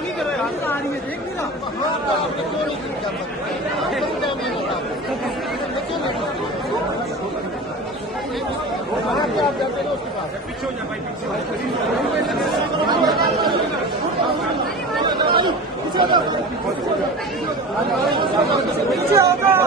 नहीं कर रहे यार। आ रही है, देख नहीं रहा। पीछे हो जा भाई, पीछे हो जा।